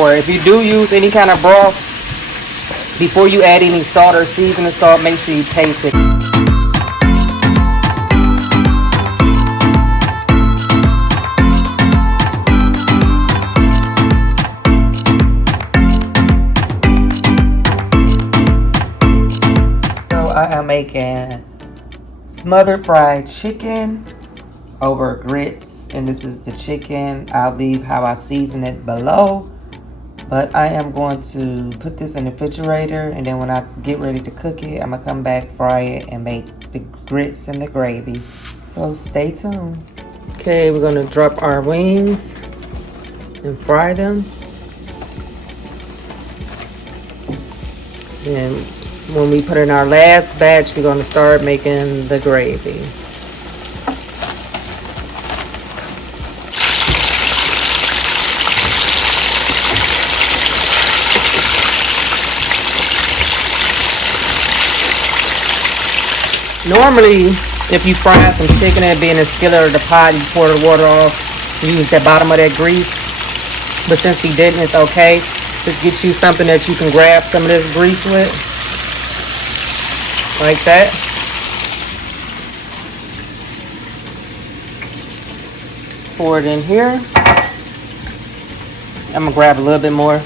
or if you do use any kind of broth, before you add any salt or seasoning salt, make sure you taste it. So I am making smothered fried chicken over grits, and this is the chicken. I'll leave how I season it below, but I am going to put this in the refrigerator, and then when I get ready to cook it, I'm gonna come back, fry it, and make the grits and the gravy. So stay tuned. Okay, we're gonna drop our wings and fry them. Then when we put in our last batch, we're gonna start making the gravy. Normally, if you fry some chicken, it'd be in a skillet or the pot, you pour the water off, use the bottom of that grease. But since we didn't, it's okay. Just get you something that you can grab some of this grease with. Like that. Pour it in here. I'm gonna grab a little bit more.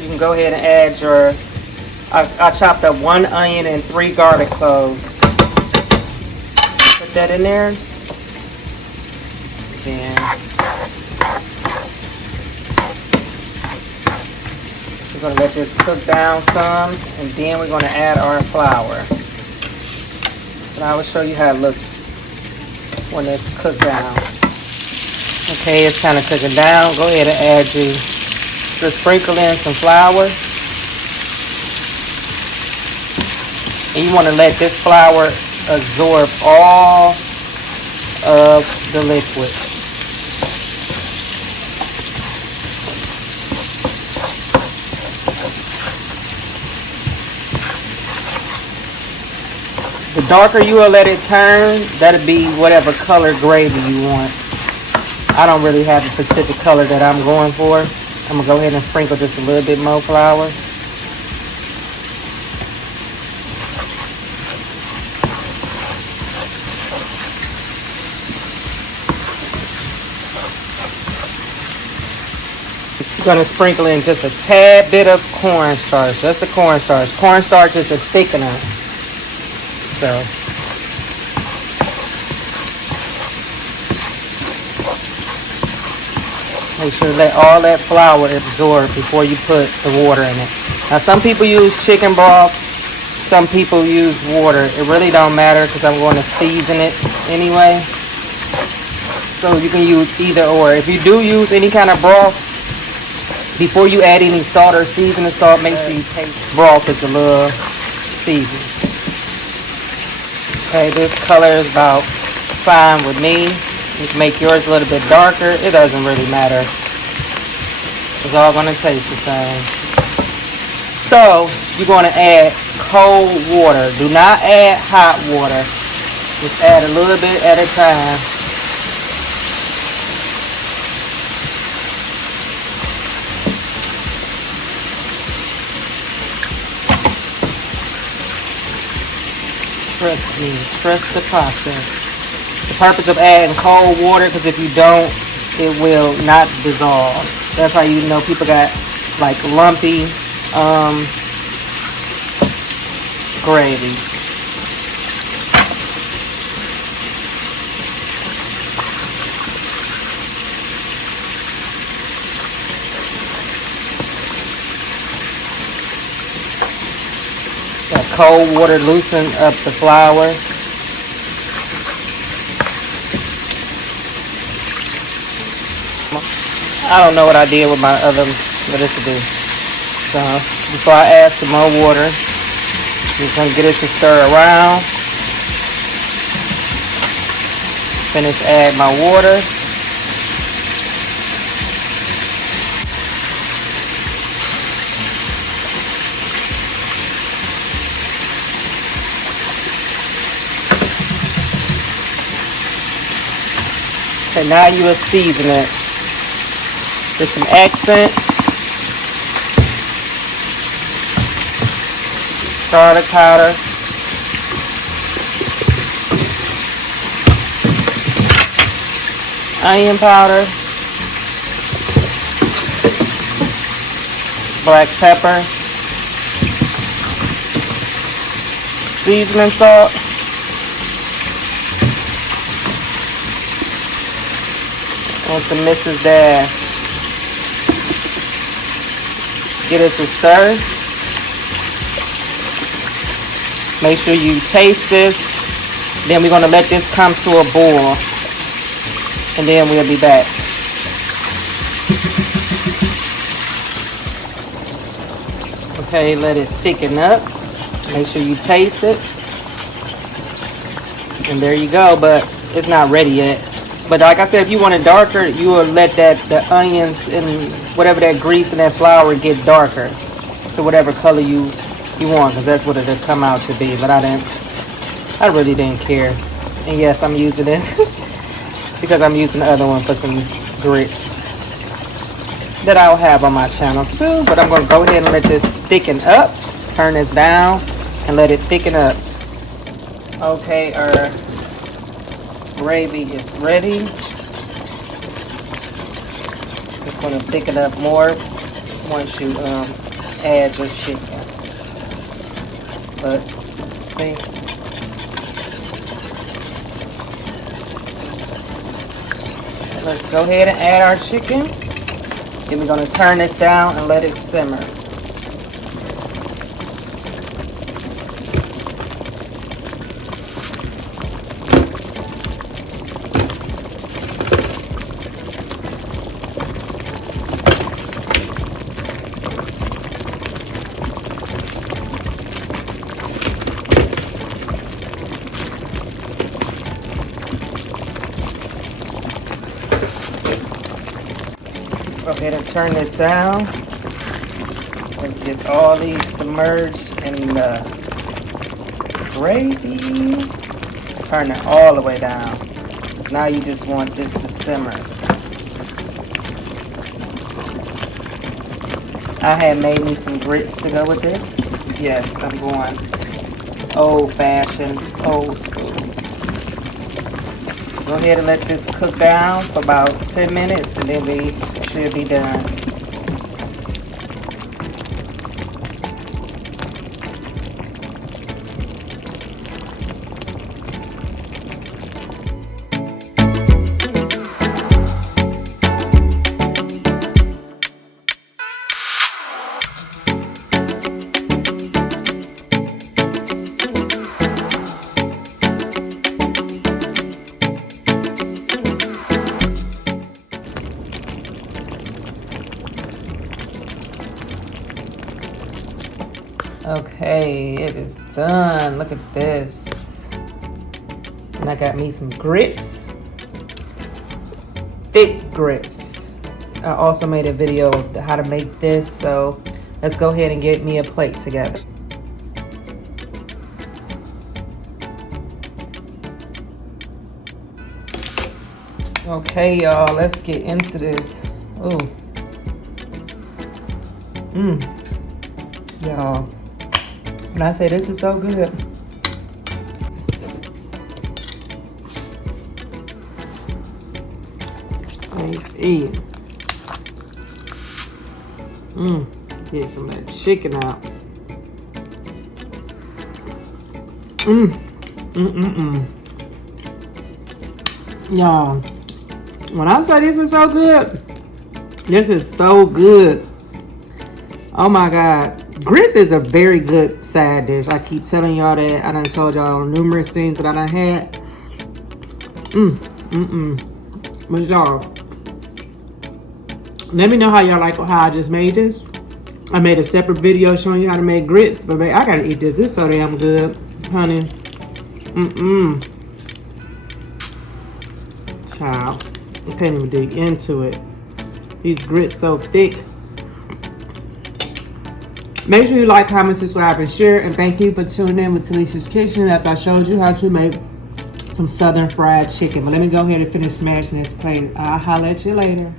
You can go ahead and add your, I chopped up 1 onion and 3 garlic cloves. Put that in there. Then we're gonna let this cook down some, and then we're gonna add our flour. And I will show you how it looks when it's cooked down. Okay, it's kind of cooking down. Go ahead and add just sprinkle in some flour. And you want to let this flour absorb all of the liquid. The darker you will let it turn, that'll be whatever color gravy you want. I don't really have a specific color that I'm going for. I'm going to go ahead and sprinkle just a little bit more flour. You're going to sprinkle in just a tad bit of cornstarch. Just a cornstarch. Cornstarch is a thickener. So make sure to let all that flour absorb before you put the water in it. Now some people use chicken broth, some people use water. It really don't matter because I'm going to season it anyway. So you can use either or. If you do use any kind of broth, before you add any salt or seasoning salt, make sure you taste broth is a little seasoned. Okay, this color is about fine with me. You can make yours a little bit darker. It doesn't really matter. It's all going to taste the same. So, you're going to add cold water. Do not add hot water. Just add a little bit at a time. Trust me, trust the process. The purpose of adding cold water, because if you don't, it will not dissolve. That's how you know people got like lumpy gravy. That cold water loosen up the flour. I don't know what I did with my other, what this to do. So before I add some more water, I'm just gonna get it to stir around. Finish add my water. And now you will season it with some accent. garlic powder, onion powder, black pepper, seasoning salt, and some Mrs. Dash. Get us a stir. Make sure you taste this. Then we're going to let this come to a boil. And then we'll be back. Okay, let it thicken up. Make sure you taste it. And there you go, but it's not ready yet. But like I said, if you want it darker, you will let the onions and whatever that grease and that flour get darker to whatever color you want, because that's what it'll come out to be. But I really didn't care. And yes, I'm using this because I'm using the other one for some grits that I'll have on my channel too. But I'm going to go ahead and let this thicken up. Turn this down and let it thicken up. Okay, our gravy is ready. It's going to thicken up more once you add your chicken. But see, let's go ahead and add our chicken. Then we're going to turn this down and let it simmer. Go ahead and turn this down. Let's get all these submerged in the gravy. Turn it all the way down. Now you just want this to simmer. I had made me some grits to go with this. Yes, I'm going old-fashioned, old school. Go ahead and let this cook down for about 10 minutes and then we should be done. Okay, it is done. Look at this. And I got me some grits. Thick grits. I also made a video of how to make this, so let's go ahead and get me a plate together. Okay, y'all, let's get into this. Ooh. Y'all. And I say this is so good. Baby. Get some of that chicken out. Y'all, when I say this is so good, this is so good. Oh my God. Grits is a very good side dish. I keep telling y'all that. I done told y'all numerous things that I done had. But y'all, let me know how y'all like how I just made this. I made a separate video showing you how to make grits. But babe, I gotta eat this. This is so damn good, honey. Child, I can't even dig into it. These grits so thick. Make sure you like, comment, subscribe, and share. And thank you for tuning in with Talisha's Kitchen as I showed you how to make some southern fried chicken. But let me go ahead and finish smashing this plate. I'll holler at you later.